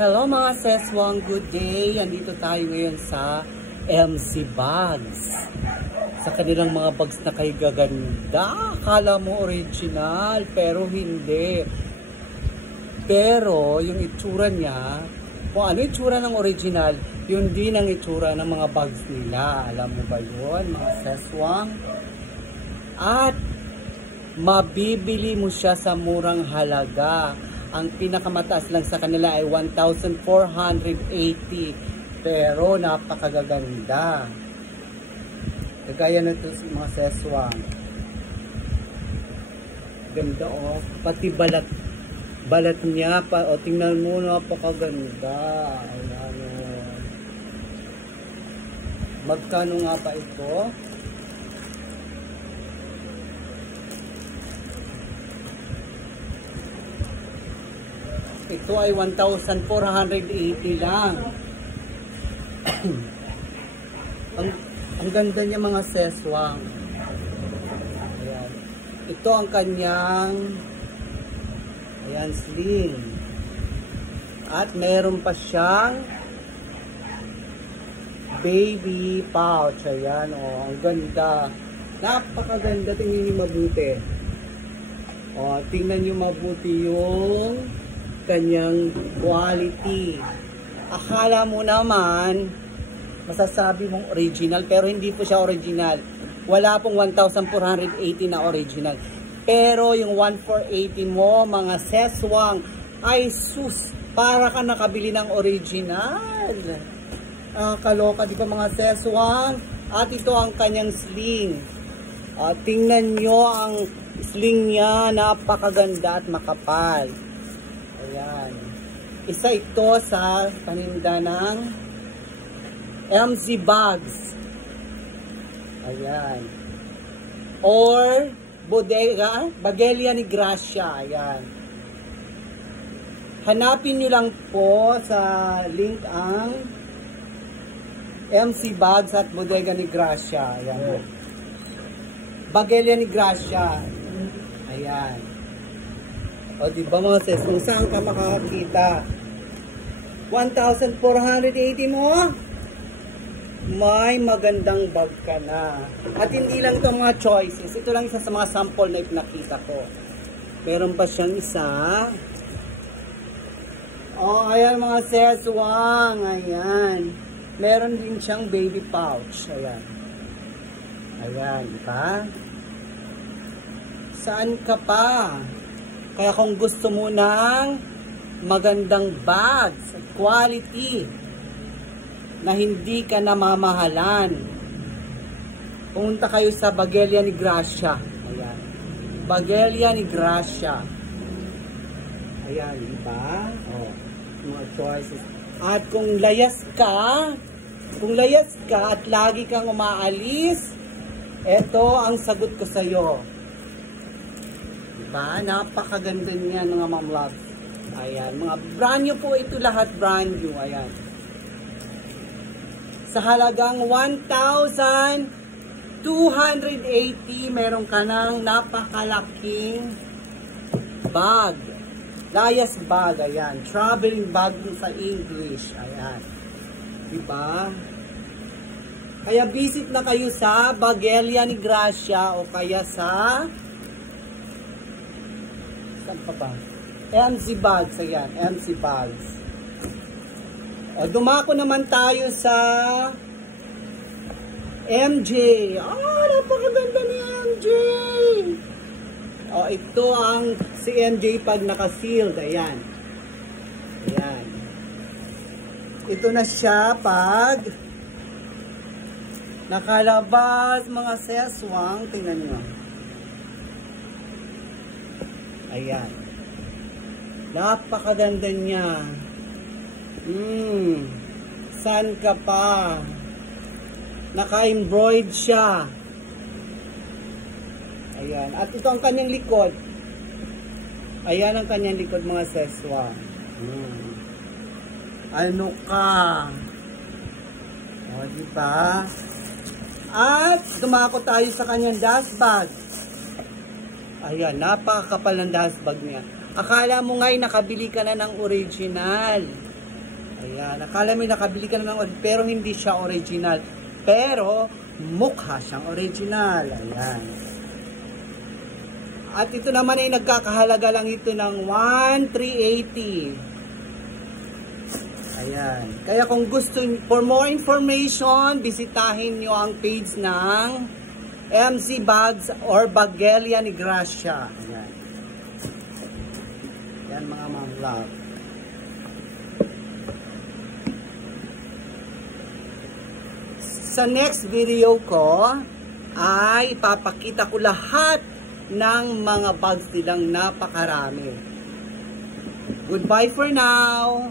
Hello mga seswang, good day. Andito tayo ngayon sa MC Bags. Sa kanilang mga bags na kay gaganda. Akala mo original, pero hindi. Pero yung itsura niya, kung ano itsura ng original, yun din ang itsura ng mga bags nila. Alam mo ba yun, mga seswang? At mabibili mo siya sa murang halaga. Ang pinakamataas lang sa kanila ay 1,480. Pero napakagaganda. Kagaya na ito mga seswang. Ganda oh. Pati balat niya pa. O tingnan mo, napakaganda. Ayan oh. Magkano nga pa ito? Ito ay 1,480 lang. ang ganda niya mga seswang. Ayan. Ito ang kanyang sling. At meron pa siyang baby pouch. Ayan oh, ang ganda. Napakaganda, tingnan niyo mabuti. Oh, tingnan niyo mabuti yung kanyang quality. Akala mo naman masasabi mong original, pero hindi po siya original. Wala pong 1,480 na original. Pero yung 1,480 mo mga seswang ay sus, para ka nakabili ng original. Kaloka di ba mga seswang? At ito ang kanyang sling. Tingnan nyo ang sling niya, napakaganda at makapal. Ayan. Isa ito sa paninda ng MC Bags. Ayan. Or bodega, Bagelia ni Gracia. Ayan. Hanapin nyo lang po sa link ang MC Bags at Bodega ni Gracia. Ayan. Bagelia ni Gracia. Ayan. O diba mga sis, kung saan ka makakakita? 1,480 mo? May magandang bag ka na. At hindi lang ito mga choices. Ito lang isa sa mga sample na ipinakita ko. Meron pa siyang isa. O, ayan mga seswang. Ayan. Meron din siyang baby pouch. Ayan. Ayan, diba? Saan ka pa? Kaya kung gusto mo ng magandang bags, quality, na hindi ka namamahalan, pumunta kayo sa Bagelia ni Gracia. Ayan. Bagelia ni Gracia. Ayan, diba? Oh, mga choices. At kung layas ka at lagi kang umaalis, ito ang sagot ko sa iyo. Diba? Napakaganda niya mga mom loves. Ayan. Mga brand new po ito lahat. Brand new. Ayan. Sa halagang 1,280 meron ka ng napakalaking bag. Layas bag. Ayan. Traveling bag sa English. Ayan. Diba? Kaya visit na kayo sa Bagelia ni Gracia o kaya sa MC Bags. Ayan, MC Bags. O, dumako naman tayo sa MJ. Napakaganda ni MJ. O, ito ang si MJ pag naka-sealed. Ayan. Ayan. Ito na siya pag nakalabas mga seswang. Tingnan nyo. Ayan. Napakaganda niya. Saan ka pa? Naka-embroid siya. Ayan. At ito ang kanyang likod. Ayan ang kanyang likod mga seswa. Ano ka? O, diba? At dumako tayo sa kanyang dust bag. Ayan, napakakapal ng dust bag niya. Akala mo nga'y nakabili ka na ng original. Ayan, akala mo nakabili ka na ng pero hindi siya original. Pero mukha siyang original. Ayan. At ito naman ay nagkakahalaga lang ito ng 1,380. Ayan. Kaya kung gusto, for more information, bisitahin nyo ang page ng MC Bags or Baghelia ni Gracia. Ayan. Ayan mga ma'am-love. Sa next video ko ay ipapakita ko lahat ng mga bags nilang napakarami. Goodbye for now!